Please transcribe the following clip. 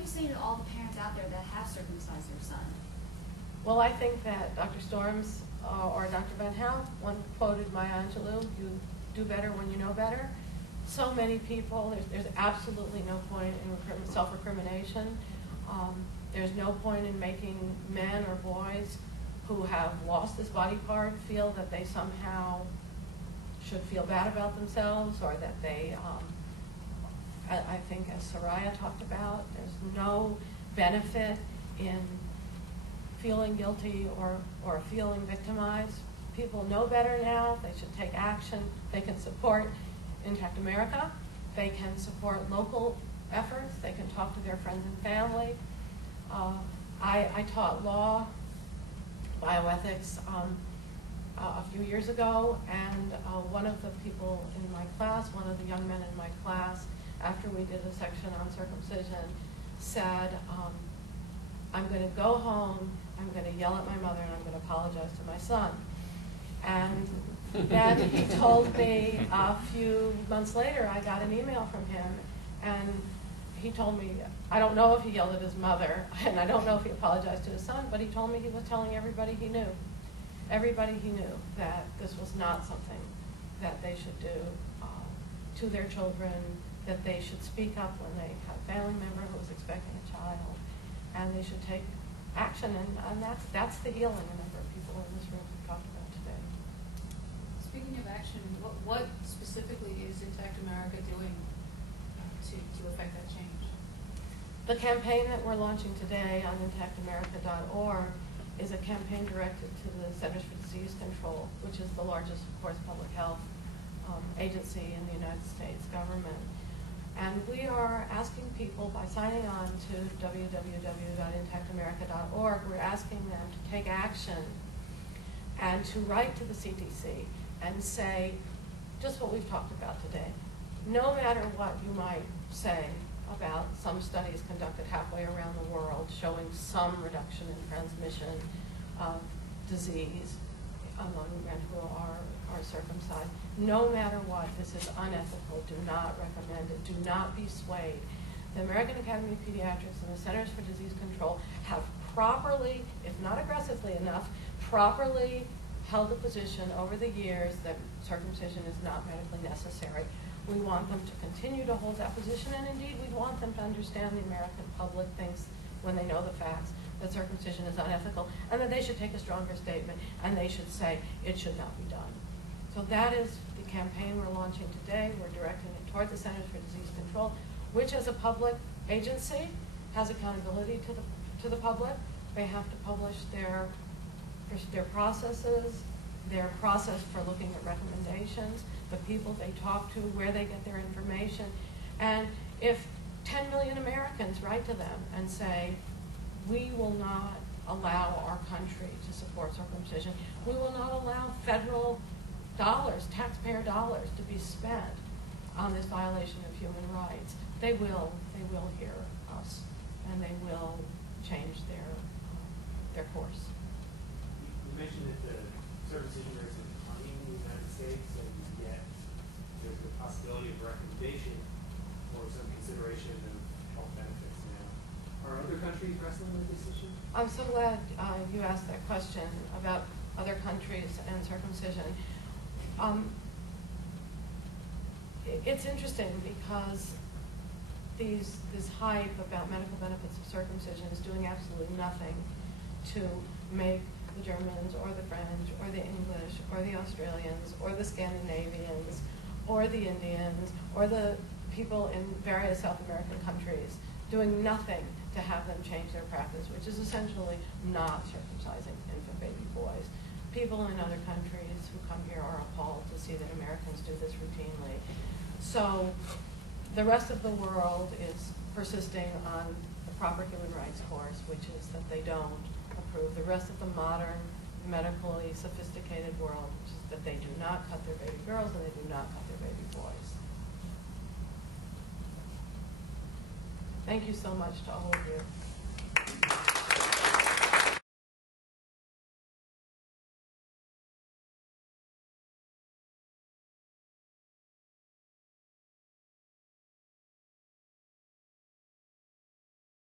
do you say to all the parents out there that have circumcised their son? Well, I think that Dr. Storms or Dr. Van Hal one quoted Maya Angelou, "You do better when you know better." So many people, there's absolutely no point in self-recrimination. There's no point in making men or boys who have lost this body part feel that they somehow should feel bad about themselves, or that they, I think as Soraya talked about, there's no benefit in feeling guilty or feeling victimized. People know better now. They should take action. They can support Intact America. They can support local efforts. They can talk to their friends and family. I taught law, bioethics a few years ago, and one of the people in my class, one of the young men in my class, after we did a section on circumcision, said, I'm going to go home, I'm going to yell at my mother, and I'm going to apologize to my son. And then he told me a few months later, I got an email from him, and he told me, I don't know if he yelled at his mother, and I don't know if he apologized to his son, but he told me he was telling everybody he knew. Everybody he knew that this was not something that they should do to their children, that they should speak up when they have a family member who is expecting a child, and they should take action, and that's the healing a number of people in this room have talked about today. Speaking of action, what specifically is Intact America doing to affect that change? The campaign that we're launching today on intactamerica.org is a campaign directed to the Centers for Disease Control, which is the largest, of course, public health agency in the United States government. And we are asking people, by signing on to www.intactamerica.org, we're asking them to take action and to write to the CDC and say just what we've talked about today. No matter what you might say about some studies conducted halfway around the world showing some reduction in transmission of disease among men who are circumcised, no matter what, this is unethical. Do not recommend it. Do not be swayed. The American Academy of Pediatrics and the Centers for Disease Control have properly, if not aggressively enough, properly held a position over the years that circumcision is not medically necessary. We want them to continue to hold that position, and indeed we want them to understand the American public thinks, when they know the facts, that circumcision is unethical, and that they should take a stronger statement, and they should say it should not be done. So that is the campaign we're launching today. We're directing it toward the Centers for Disease Control, which as a public agency has accountability to the public. They have to publish their processes, their process for looking at recommendations, the people they talk to, where they get their information. And if 10 million Americans write to them and say, we will not allow our country to support circumcision, we will not allow federal dollars, taxpayer dollars, to be spent on this violation of human rights, they will hear us, and they will change their course. You mentioned that the circumcision rates are declining in the United States, and yet there's the possibility of recommendation or some consideration of health benefits now. Are other countries wrestling with this issue? I'm so glad you asked that question about other countries and circumcision. It's interesting because this hype about medical benefits of circumcision is doing absolutely nothing to make the Germans or the French or the English or the Australians or the Scandinavians or the Indians or the people in various South American countries, doing nothing to have them change their practice, which is essentially not circumcising infant baby boys. People in other countries who come here are appalled to see that Americans do this routinely. So the rest of the world is persisting on the proper human rights course, which is that they don't approve. The rest of the modern, medically sophisticated world, which is that they do not cut their baby girls and they do not cut their baby boys. Thank you so much to all of you.